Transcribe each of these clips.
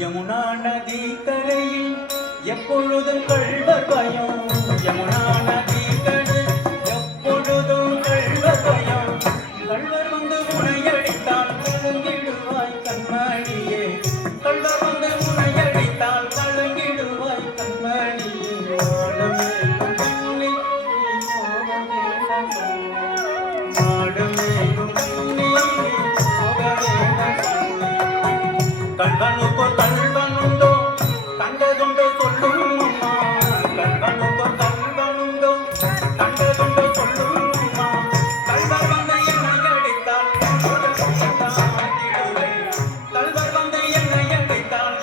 யமுனா நதி கரையில் எப்பொழுதும் கள்வர் பயம். யமுனா நதி கரையில் எப்பொழுதும் கள்வர் பயம். கள்வர் வந்து உனையடித்தால் கலங்கிடுவாய் கண்மணியே. கள்வர் வந்து உனையடித்தால் கலங்கிடுவாய் கண்மணியே. மாடமே கண்ணி நீ போக வேண்டாம் சொன்னேன். மாடமே கண்ணி நீ போக வேண்டாம் சொன்னேன். கண்வனுக்கோ கல்வனுண்டோ கண்டதுண்டோ சொல்லும் அம்மா. கண்வனுக்கோ கல்வனுண்டோ கண்டதுண்டோ சொல்லும் அம்மா. கல்வர் வந்து என்னை அடித்தால் கல்வர் வந்து என்னை அடித்தால்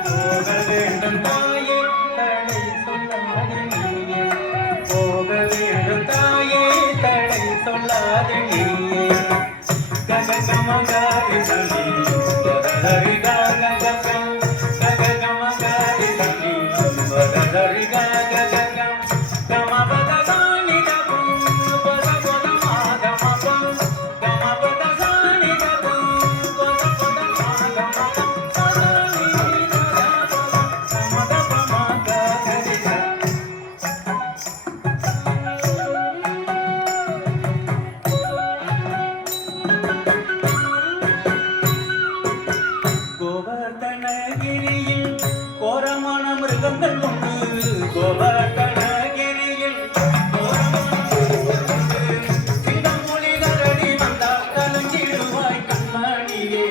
போக வேண்டும் தாயே தடை சொல்லாதே நீயே. போக வேண்டும் தாயே தடை சொல்லாதே நீயே. கககமகாரி சனி வதரி கககம் கககமகாரி சனி வதரி கககம் கமபதசானி கபம் பதபதமாகமபம் கமபதசானி கபம் பதபதமாகமபம் சதானி கமதபமாகரிச. கோவர்தனகிரியில் கோரமான மிருகங்கள் உண்டு. கோவர்தனகிரியில் கோரமான மிருகங்கள் உண்டு. சிங்கம்புலி கரடி வந்தால் கலங்கிடுவாய் கண்மணியே.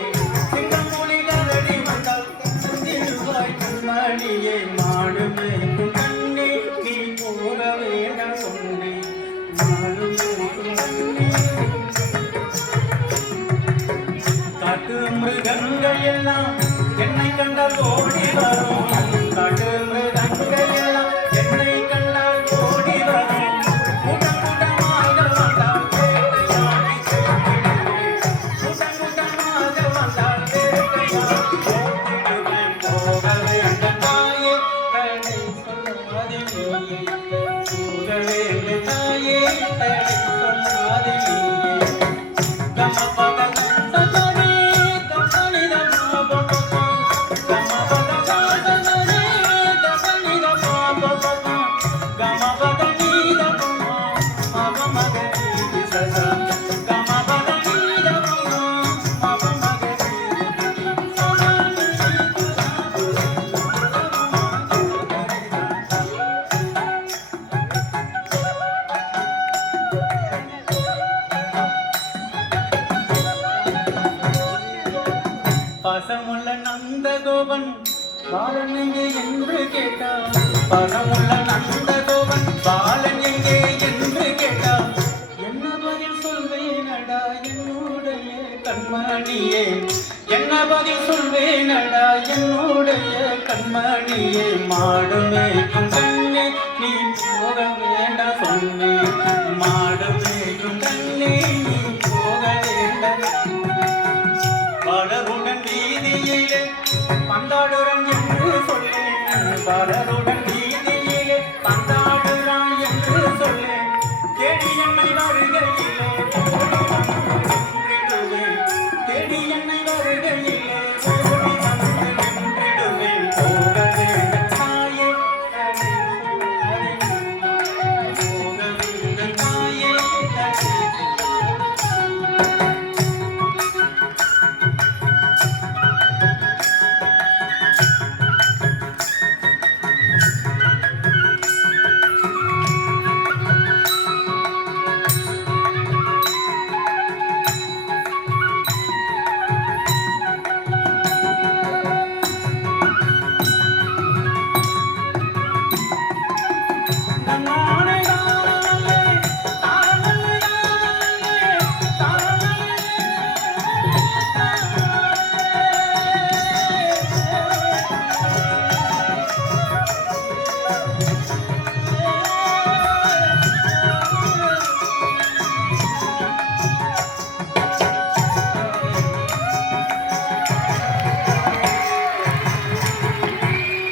சிங்கம்புலி கரடி வந்தால் கலங்கிடுவாய் கண்மணியே. மாடு மேய்க்கும் கண்ணே நீ போக வேண்டாம் சொன்னேன். மாடு மேய்க்கும் கண்ணே. காட்டு மிருகங்கள் எல்லாம் என்னை கண்டால் ஓடி வரும். காட்டு மிருகங்கள் எல்லாம் என்னை கண்டால் ஓடி வரும். கூட்டம் கூட்டமாக வந்தால் வேட்டையாடி செல்கிறேன். கூட்டம் கூட்டமாக வந்தால் வேட்டையாடி செல்கிறேன். போக வேண்டும் தாயே தடை சொல்லாதே நீயே. போக வேண்டும் தாயே தடை சொல்லாதே நீயே. கமபத சதனி கமனி தமபப கமபத சதனி கமனி தமபப கமப என்னுடைய கண்மணியை மாடு மேய்க்கும் கண்ணே நீ போக வேண்டாம் சொன்னேன் மாடு மேய்க்கும் கண்ணே நீ போக வேண்டாம் பலருடன் வீதியிலே பந்தாடுறன் என்று சொல்லேன் பலருடன் வீதியிலே பந்தாடுறான் என்று சொல்லேன் தேடி என்னை வருகையிலே தேடி என்னை வருகையிலே ஓடி வந்து நின்றிடுவேன் போக வேண்டும் தாயே போக வேண்டும் தாயே நன்னா